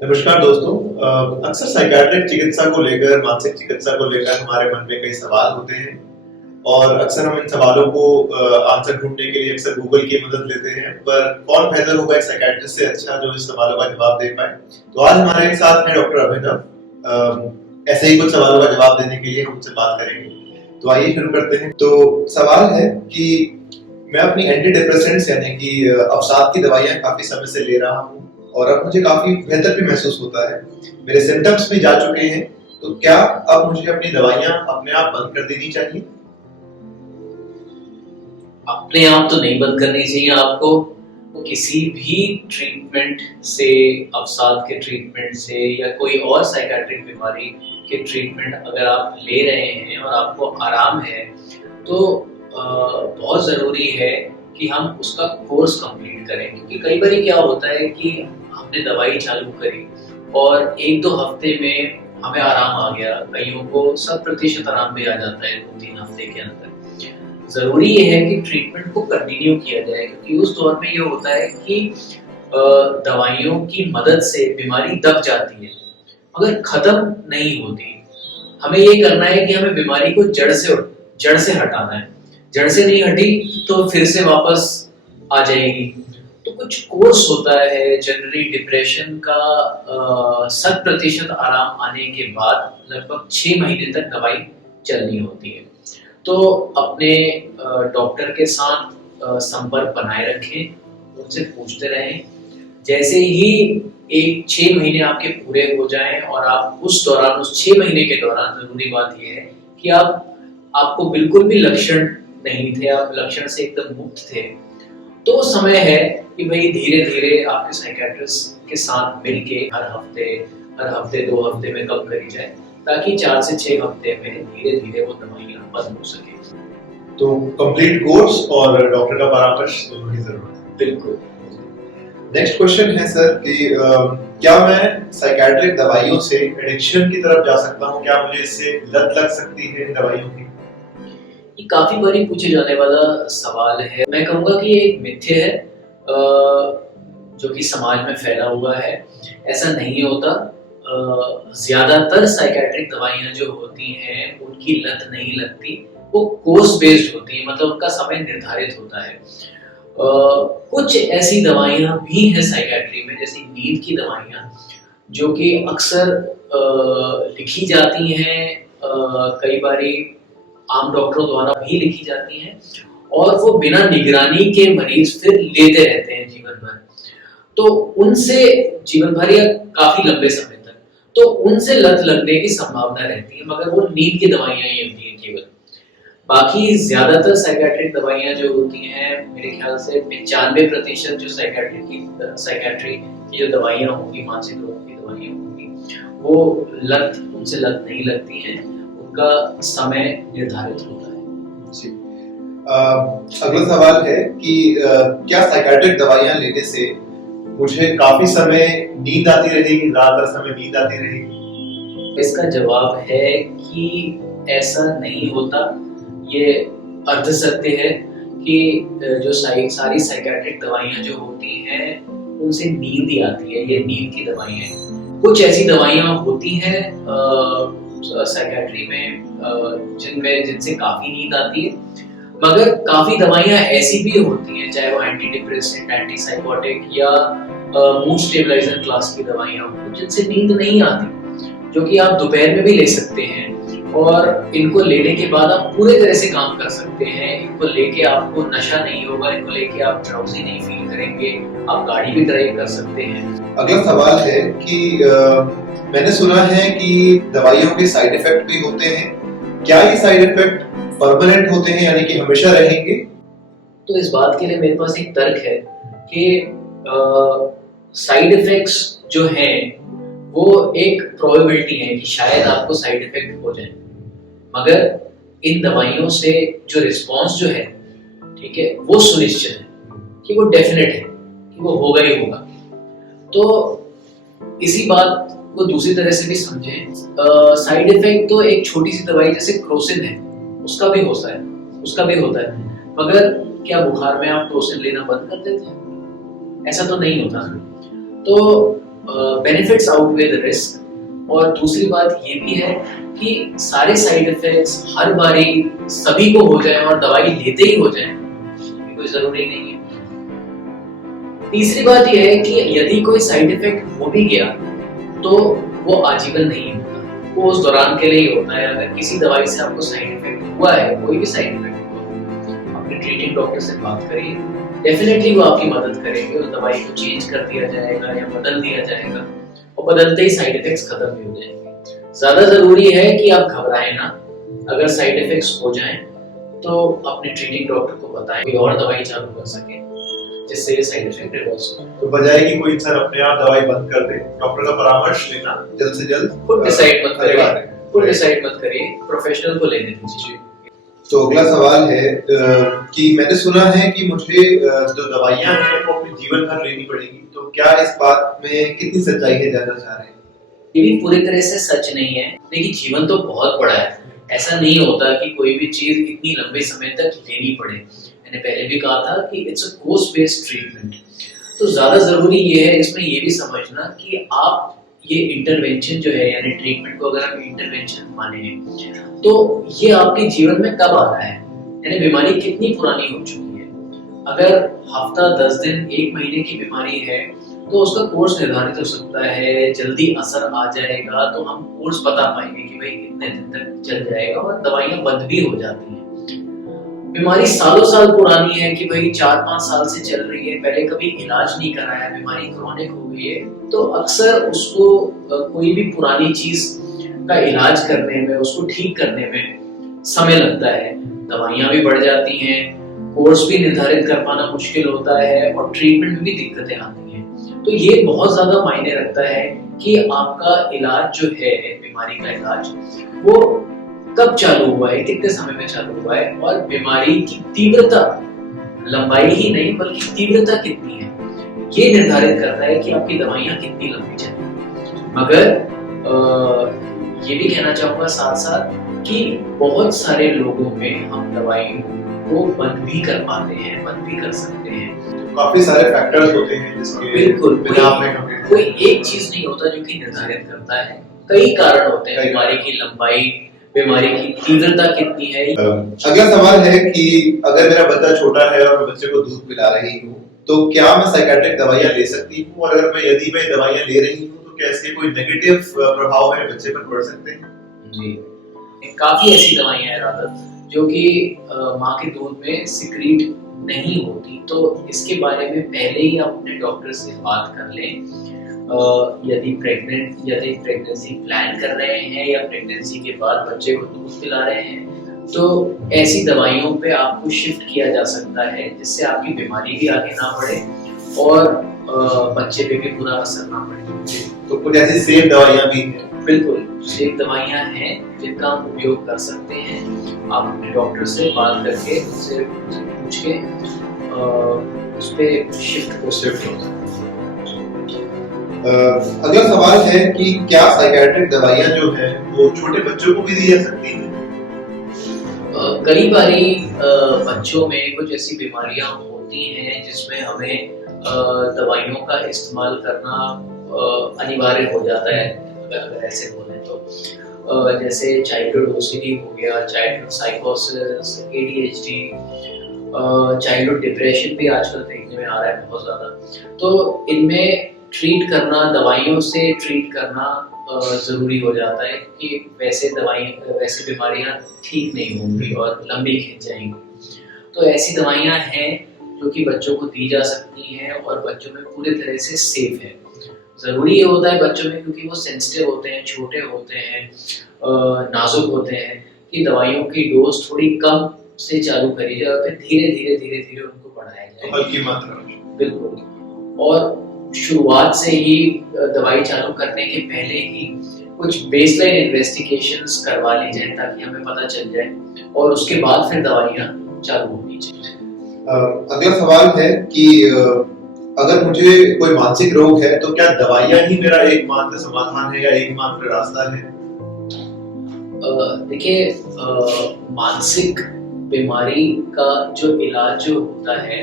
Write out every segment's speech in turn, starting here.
नमस्कार दोस्तों। अक्सर साइकियाट्रिक चिकित्सा को लेकर, मानसिक चिकित्सा को लेकर हमारे मन में कई सवाल होते हैं और अक्सर हम इन सवालों को आंसर ढूंढने के लिए अक्सर गूगल की मदद लेते हैं। पर कौन बेहतर होगा एक साइकियाट्रिस्ट से अच्छा जो इस सवालों का जवाब दे पाए। तो आज हमारे साथ हैं डॉक्टर अभिनव। ऐसे ही कुछ सवालों का जवाब देने के लिए हम उनसे बात करेंगे। तो आइए शुरू करते हैं। तो सवाल है कि मैं अपनी एंटी डिप्रेसेंट्स यानी कि अवसाद की दवाइयां काफी समय से ले रहा हूँ और अब मुझे काफी बेहतर भी महसूस होता है। मेरे सिम्टम्स भी जा चुके हैं। तो क्या अब मुझे अपनी दवाइयां अपने आप बंद कर देनी चाहिए? अपने आप तो नहीं बंद करनी चाहिए आपको। किसी भी ट्रीटमेंट से, अवसाद के ट्रीटमेंट से या कोई और साइकियाट्रिक बीमारी के ट्रीटमेंट अगर आप ले रहे हैं और आपको आराम है तो बहुत ज़रूरी है कि हम उसका कोर्स कंप्लीट करें। क्योंकि कई बार क्या होता है कि हमने दवाई चालू करी और 1-2 हफ्ते में हमें आराम आ गया, कईयों को 100% आराम भी आ जाता है 2-3 हफ्ते के अंदर। ज़रूरी ये है कि ट्रीटमेंट को कंटिन्यू किया जाए, क्योंकि उस दौर में ये होता है कि दवाइयों की मदद से बीमारी दब जाती है मगर ख़त्म नहीं होती। हमें ये करना है कि हमें बीमारी को जड़ से हटाना है। जड़ से नहीं हटी तो फिर से वापस आ जाएगी। तो कुछ कोर्स होता है जनरली डिप्रेशन का। 100% आराम आने के बाद लगभग 6 महीने तक दवाई चलनी होती है। तो अपने डॉक्टर के साथ संपर्क बनाए रखें, उनसे पूछते रहें। जैसे ही 6 महीने आपके पूरे हो जाएं और आप उस 6 महीने के दौरान ज़रूरी बात यह है कि आपको बिल्कुल भी लक्षण नहीं थे, आप लक्षण से एकदम मुक्त थे, तो समय है कि भाई धीरे-धीरे आपके साइकियाट्रिस्ट के साथ मिलके हर हफ्ते 2 हफ्ते में कम करी जाए, ताकि 4 से 6 हफ्ते में धीरे-धीरे वो दवाइयाँ बंद हो सके। तो कंप्लीट कोर्स और डॉक्टर का परामर्श दोनों की जरूरत है। बिल्कुल। नेक्स्ट क्वेश्चन है सर कि क्या मैं साइकियाट्रिक दवाइयों से एडिक्शन की तरफ जा सकता हूँ? क्या मुझे इससे लत लग सकती है इन दवाइयों की? ये काफी बारी पूछे जाने वाला सवाल है। मैं कहूँगा कि ये एक मिथ्य है जो कि समाज में फैला हुआ है। ऐसा नहीं होता। ज्यादातर साइकियाट्रिक दवाइयाँ जो होती हैं उनकी लत नहीं लगती, वो कोर्स बेस्ड होती है, मतलब उनका समय निर्धारित होता है। कुछ ऐसी दवाइयाँ भी हैं साइकियाट्री में, जैसे नींद की दवाइयाँ, जो कि अक्सर लिखी जाती हैं, कई बारी आम डॉक्टरों द्वारा भी लिखी जाती हैं और वो बिना निगरानी के मरीज फिर लेते रहते हैं जीवन भर। तो उनसे जीवन भर या काफी लंबे समय तक, तो उनसे लत लगने की संभावना रहती है, मगर वो नींद की दवाइयाँ ही होती हैं केवल। बाकी ज्यादातर साइकियाट्रिक दवाइयाँ जो होती हैं, मेरे ख्याल से 95% जो साइकियाट्री की जो दवाइयाँ होंगी, मानसिक रोग की दवाइयाँ होंगी, वो उनसे लत नहीं लगती हैं, उनका समय निर्धारित होता है। जी। अगला सवाल है कि क्या साइकियाट्रिक दवाइयाँ लेने से मुझे काफी समय नींद आती रहेगी, ज्यादातर समय नींद आती रहेगी? इसका जवाब है कि ऐसा नहीं होता। ये अर्ध सत्य है कि जो सारी साइकियाट्रिक दवाइयाँ जो होती हैं उनसे नींद ही आती है, ये नींद की दवाइयाँ हैं। कुछ ऐसी दवाइयाँ होती हैं साइकियाट्री में जिनसे काफी नींद आती है, मगर काफी दवाइयाँ ऐसी भी होती हैं, चाहे वो एंटी डिप्रेसेंट, एंटी साइकोटिक या मूड स्टेबलाइजर क्लास की दवाइयाँ हों, जिनसे नींद नहीं आती, जो कि आप दोपहर में भी ले सकते हैं और इनको लेने के बाद आप पूरे तरह से काम कर सकते हैं। इनको लेके आपको नशा नहीं होगा, इनको लेके आप ड्राउजी नहीं फील करेंगे, आप गाड़ी भी ड्राइव कर सकते हैं। अगला सवाल है कि मैंने सुना है कि दवाइयों के साइड इफेक्ट भी होते हैं। क्या ये साइड इफेक्ट परमानेंट होते हैं, यानी कि हमेशा रहेंगे? तो इस बात के लिए मेरे पास एक तर्क है कि साइड इफेक्ट्स जो हैं वो एक प्रोबेबिलिटी है कि शायद आपको साइड इफेक्ट हो जाए, मगर इन दवाइयों से जो रिस्पॉन्स जो है, ठीक है, वो सुनिश्चित है कि वो डेफिनेट है कि वो होगा ही होगा। तो इसी बात को दूसरी तरह से भी समझें। साइड इफेक्ट तो एक छोटी सी दवाई जैसे क्रोसिन है, उसका भी होता है, मगर क्या बुखार में आप क्रोसिन लेना बंद कर देते हैं? ऐसा तो नहीं होता। तो बेनिफिट्स आउटवे द रिस्क। और दूसरी बात ये भी है कि सारे साइड इफेक्ट्स हर बारी सभी को हो जाए और दवाई लेते ही हो जाए, ये कोई जरूरी नहीं है। तीसरी बात यह है कि यदि कोई साइड इफेक्ट हो भी गया तो वो आजीवन नहीं होता, वो उस दौरान के लिए ही होता है। अगर किसी दवाई से आपको साइड इफेक्ट हुआ है, कोई भी साइड इफेक्ट हुआ, अपने ट्रीटिंग डॉक्टर से बात करिए, डेफिनेटली वो आपकी मदद करेंगे। उस दवाई को चेंज कर दिया जाएगा या बदल दिया जाएगा, और बदलते ही साइड इफेक्ट्स खत्म भी हो जाएंगे। ज्यादा जरूरी है कि आप घबराएं ना, अगर साइड इफेक्ट्स हो जाएं तो अपने ट्रीटिंग डॉक्टर को बताएं, कोई और दवाई चालू कर सके जिससे ये साइड इफेक्ट रिवर्स हो। तो बजाय कि कोई इंसान अपने आप दवाई बंद कर दे, डॉक्टर का परामर्श लेना, जल्द से जल्द खुद डिसाइड मत करिए, प्रोफेशनल को लेने दीजिए। तो अगला सवाल है कि मैंने सुना है कि मुझे जो दवाइयां हैं वो अपने जीवन भर लेनी पड़ेगी, तो क्या इस बात में कितनी सच्चाई है, जानना चाह रहे हैं? ये भी पूरी तरह से सच नहीं है। देखिए, जीवन तो बहुत बड़ा है, ऐसा नहीं होता कि कोई भी चीज इतनी लंबे समय तक लेनी पड़े। मैंने पहले भी कहा था कि it's a course based treatment. तो ज्यादा जरूरी ये है इसमें ये भी समझना कि आप ये इंटरवेंशन जो है, यानी ट्रीटमेंट को अगर आप इंटरवेंशन माने तो ये आपके जीवन में कब आ रहा है, यानी बीमारी कितनी पुरानी हो चुकी है। अगर हफ्ता 10 दिन 1 महीने की बीमारी है तो उसका कोर्स निर्धारित हो सकता है, जल्दी असर आ जाएगा तो हम कोर्स बता पाएंगे कि भाई इतने दिन तक चल जाएगा, और दवाइयां बंद भी हो जाती हैं। बीमारी सालों साल पुरानी है कि भाई 4-5 साल से चल रही है, पहले कभी इलाज नहीं कराया, बीमारी क्रोनिक हो गई है, तो अक्सर उसको कोई भी पुरानी चीज का इलाज करने में, उसको ठीक करने में समय लगता है। दवाइयां भी बढ़ जाती हैं, कोर्स भी निर्धारित कर पाना मुश्किल होता है, और ट्रीटमेंट में भी दिक्कतें आती हैं। तो ये बहुत ज्यादा मायने रखता है कि आपका इलाज जो है, बीमारी का इलाज, वो कब चालू हुआ है, कितने समय में चालू हुआ है, और बीमारी की तीव्रता, लंबाई ही नहीं बल्कि तीव्रता कितनी है, ये निर्धारित करता है कि आपकी दवाइयां कितनी लंबी चलेंगी। मगर ये भी कहना चाहूंगा साथ साथ कि बहुत सारे लोगों में हम दवाइयों को बंद भी कर पाते हैं, बंद भी कर सकते हैं। तो काफी सारे फैक्टर्स होते हैं जिसके बिल्कुल, कोई कोई एक चीज नहीं होता जो कि निर्धारित करता है, कई कारण होते हैं। बीमारी की लंबाई, बीमारी की तीव्रता कितनी है। अगला सवाल है कि अगर मेरा बच्चा छोटा है और मैं बच्चे को दूध पिला रही हूँ, तो क्या मैं साइकियाट्रिक दवाइयाँ ले सकती हूँ, और अगर यदि मैं दवाइयाँ ले रही हूँ तो क्या इसके कोई नेगेटिव प्रभाव मेरे बच्चे पर पड़ सकते हैं? जी, काफी ऐसी दवाइयाँ हैं राधा जो कि माँ के दूध में सिक्रीट नहीं होती, तो इसके बारे में पहले ही आप अपने डॉक्टर से बात कर लें। यदि प्रेगनेंसी प्लान कर रहे हैं या प्रेगनेंसी के बाद बच्चे को दूध पिला रहे हैं, तो ऐसी दवाइयों पे आपको शिफ्ट किया जा सकता है जिससे आपकी बीमारी भी आगे ना बढ़े और बच्चे पे भी बुरा असर ना पड़े। तो कुछ ऐसी सेफ दवाइयाँ भी हैं? बिल्कुल, सेफ दवाइयाँ हैं जिनका हम उपयोग कर सकते हैं। आप अपने डॉक्टर से बात करके, उससे पूछ के उस पे शिफ्ट हो सकते हैं। अगला सवाल है कि क्या साइकियाट्रिक दवाइयाँ जो हैं वो छोटे बच्चों को भी दी जा सकती हैं? कई बारी बच्चों में कुछ ऐसी बीमारियां होती हैं जिसमें हमें दवाइयों का इस्तेमाल करना अनिवार्य हो जाता है, अगर ऐसे बोले तो। जैसे चाइल्डहुड ओसीडी हो गया, चाइल्डहुड साइकोसिस, ADHD, चाइल्डहुड डिप्रेशन भी आजकल देखने में आ रहा है बहुत ज्यादा। तो इनमें ट्रीट करना, दवाइयों से ट्रीट करना जरूरी हो जाता है कि वैसे बीमारियां ठीक नहीं होंगी और लंबी खिंच जाएंगी। तो ऐसी दवाइयां हैं जो कि बच्चों को दी जा सकती हैं और बच्चों में पूरी तरह से सेफ है। जरूरी ये होता है बच्चों में, क्योंकि वो सेंसिटिव होते हैं, छोटे होते हैं, नाजुक होते हैं, कि दवाइयों की डोज थोड़ी कम से चालू करी जाए और फिर धीरे धीरे उनको बढ़ाया जाए, हल्की मात्रा में। बिल्कुल, और शुरुआत से ही दवाई चालू करने के पहले ही कुछ बेसलाइन इन्वेस्टिगेशंस करवा ली जाए ताकि हमें पता चल जाए, और उसके बाद फिर दवाइयाँ चालू होनी चाहिए। अगला सवाल है कि अगर मुझे कोई मानसिक रोग है तो क्या दवाइयाँ ही मेरा एकमात्र समाधान है या एकमात्र रास्ता है? देखिए, मानसिक बीमारी का जो इलाज जो होता है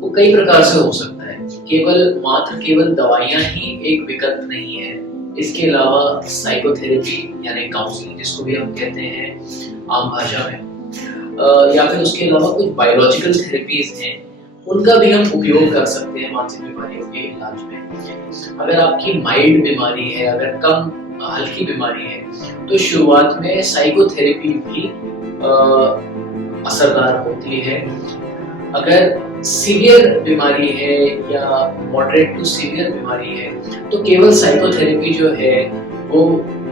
वो कई प्रकार से हो सकता है। केवल दवाइयाँ ही एक विकल्प नहीं है। इसके अलावा साइकोथेरेपी यानी काउंसलिंग जिसको भी हम कहते हैं आम भाषा में, या फिर उसके अलावा कुछ बायोलॉजिकल थेरेपीज हैं, उनका भी हम उपयोग कर सकते हैं मानसिक बीमारियों के इलाज में। अगर आपकी माइल्ड बीमारी है, अगर कम हल्की बीमारी है, तो शुरुआत में साइकोथेरेपी भी असरदार होती है। अगर सीवियर बीमारी है या मॉडरेट टू सीवियर बीमारी है, तो केवल साइकोथेरेपी जो है वो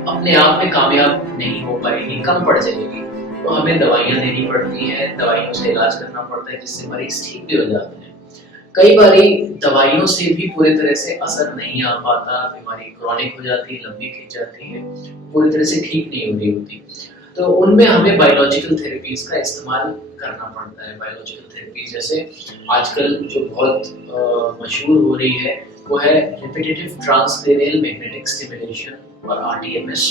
अपने आप में कामयाब नहीं हो पाएगी, कम पड़ जाएगी। तो हमें दवाइयाँ देनी पड़ती हैं, दवाइयों से इलाज करना पड़ता है, जिससे मरीज ठीक भी हो जाते हैं। कई बारी दवाइयों से भी पूरी तरह से असर नहीं आ पाता, बीमारी क्रॉनिक हो जाती है, लंबी खिंच जाती है, पूरी तरह से ठीक नहीं हो रही होती, तो उनमें हमें बायोलॉजिकल थेरेपीज का इस्तेमाल करना पड़ता है। बायोलॉजिकल थेरेपी जैसे आजकल जो बहुत मशहूर हो रही है वो है रिपीटेटिव ट्रांसक्रेनियल मैग्नेटिक स्टिमुलेशन और आरटीएमएस।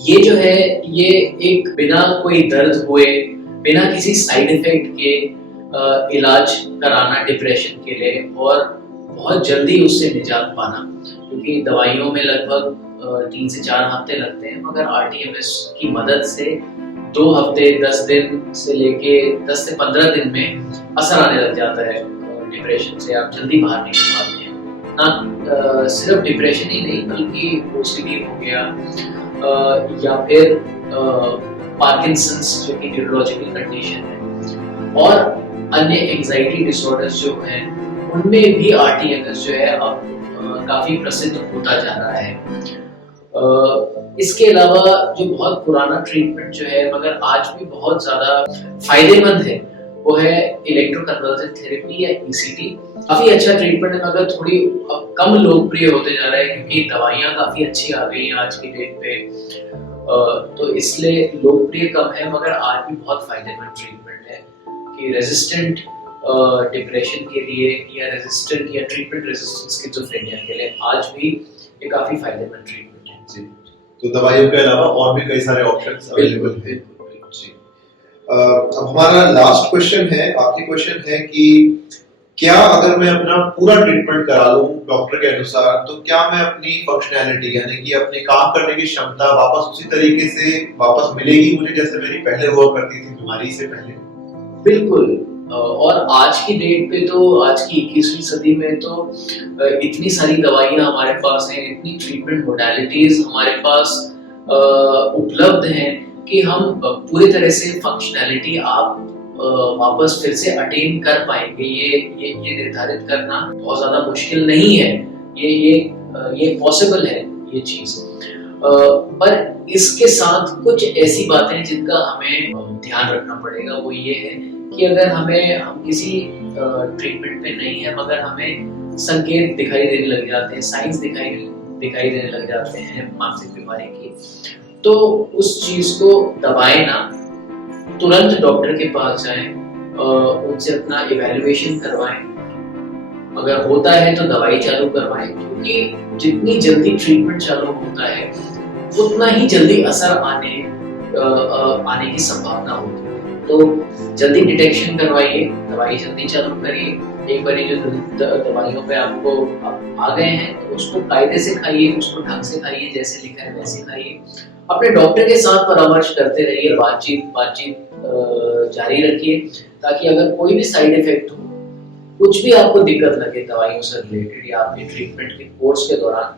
ये जो है ये एक बिना कोई दर्द हुए, बिना किसी साइड इफेक्ट के इलाज कराना डिप्रेशन के लिए, और बहुत जल्दी उससे निजात पाना, क्योंकि दवाइयों में लगभग 3 से 4 हफ्ते लगते हैं, मगर आरटीएमएस की मदद से 2 हफ्ते 10 दिन से लेके 10 से 15 दिन में असर आने लग जाता है। डिप्रेशन से आप जल्दी बाहर निकल पाते हैं। ना सिर्फ डिप्रेशन ही नहीं, बल्कि ओसीडी हो गया या फिर पार्किंसंस जो कि न्यूरोलॉजिकल कंडीशन है, और अन्य एंजाइटी डिसऑर्डर्स जो हैं उनमें भी आरटीएमएस जो है अब काफी प्रसिद्ध होता जा रहा है। इसके अलावा जो बहुत पुराना ट्रीटमेंट जो है मगर आज भी बहुत ज्यादा फायदेमंद है, वो है इलेक्ट्रोकन्वल्सिव थेरेपी या ईसीटी। काफी अच्छा ट्रीटमेंट है, मगर थोड़ी कम लोकप्रिय होते जा रहा है, क्योंकि दवाइयाँ काफी अच्छी आ गई हैं आज की डेट पे, तो इसलिए लोकप्रिय कम है, मगर आज भी बहुत फायदेमंद ट्रीटमेंट है कि रेजिस्टेंट डिप्रेशन के लिए या रेजिस्टेंट या ट्रीटमेंट रेजिस्टेंट स्किज़ोफ्रेनिया के लिए आज भी ये काफी फायदेमंद ट्रीटमेंट है। जी, तो दवाइयों के अलावा और भी कई सारे ऑप्शंस अवेलेबल हैं। जी, अब हमारा लास्ट क्वेश्चन है, आखिरी क्वेश्चन है कि क्या अगर मैं अपना पूरा ट्रीटमेंट करा लूं डॉक्टर के अनुसार, तो क्या मैं अपनी फंक्शनैलिटी यानी कि अपने काम करने की क्षमता वापस उसी तरीके से वापस मिलेगी मुझे जैसे मेरी पहले हुआ करती थी बीमारी से पहले? बिल्कुल, और आज की डेट पे तो, आज की 21वीं सदी में तो इतनी सारी दवाइयाँ हमारे पास हैं, इतनी ट्रीटमेंट मोडालिटीज हमारे पास उपलब्ध हैं कि हम पूरी तरह से फंक्शनैलिटी आप वापस फिर से अटेन कर पाएंगे। ये निर्धारित करना बहुत ज्यादा मुश्किल नहीं है, ये पॉसिबल है ये चीज। पर इसके साथ कुछ ऐसी बातें जिनका हमें ध्यान रखना पड़ेगा, वो ये है कि अगर हम किसी ट्रीटमेंट पे नहीं है, मगर हमें संकेत दिखाई देने लग जाते हैं, साइंस दिखाई देने लग जाते हैं मानसिक बीमारी की, तो उस चीज को दबाए ना, तुरंत डॉक्टर के पास जाएं, उनसे अपना इवैल्यूएशन करवाएं, अगर होता है तो दवाई चालू करवाएं, क्योंकि जितनी जल्दी ट्रीटमेंट चालू होता है उतना ही जल्दी असर आने की संभावना होती है। तो जल्दी डिटेक्शन करवाइए, दवाई जल्दी चालू करिए। एक बार जो दवाइयों पे आपको आ गए हैं तो उसको कायदे से खाइए, उसको ढंग से खाइए, जैसे लिखा है वैसे खाइए। अपने डॉक्टर के साथ परामर्श करते रहिए, बातचीत जारी रखिए, ताकि अगर कोई भी साइड इफेक्ट हो, कुछ भी आपको दिक्कत लगे दवाइयों से रिलेटेड या आपके ट्रीटमेंट के कोर्स के दौरान,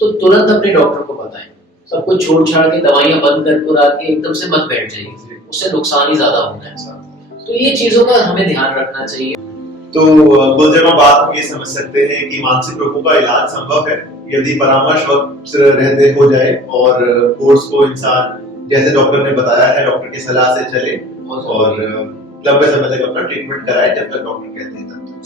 तो तुरंत अपने डॉक्टर को बताएं। सब कुछ छोड़ छाड़ के दवाइयां बंद करके एकदम से मत बैठ जाइए, उससे नुकसान ही ज्यादा होना है। तो ये चीजों का हमें ध्यान रखना चाहिए। तो गुलजमा बात हम ये समझ सकते हैं कि मानसिक रोगों का इलाज संभव है यदि परामर्श वक्त रहते हो जाए और कोर्स को इंसान जैसे डॉक्टर ने बताया है डॉक्टर की सलाह से चले और लंबे समय तक अपना ट्रीटमेंट कराए जब तक डॉक्टर कहते हैं तब तक।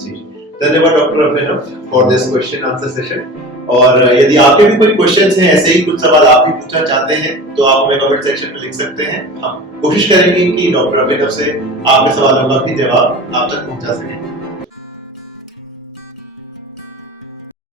जी, धन्यवाद doctor Abhinav for this question answer session. और यदि आपके भी कोई क्वेश्चंस हैं, ऐसे ही कुछ सवाल आप भी पूछना चाहते हैं, तो आप हमें कमेंट सेक्शन में लिख सकते हैं। हम कोशिश करेंगे कि डॉक्टर अभिनव से आपके सवालों का भी जवाब आप तक पहुंचा सकें।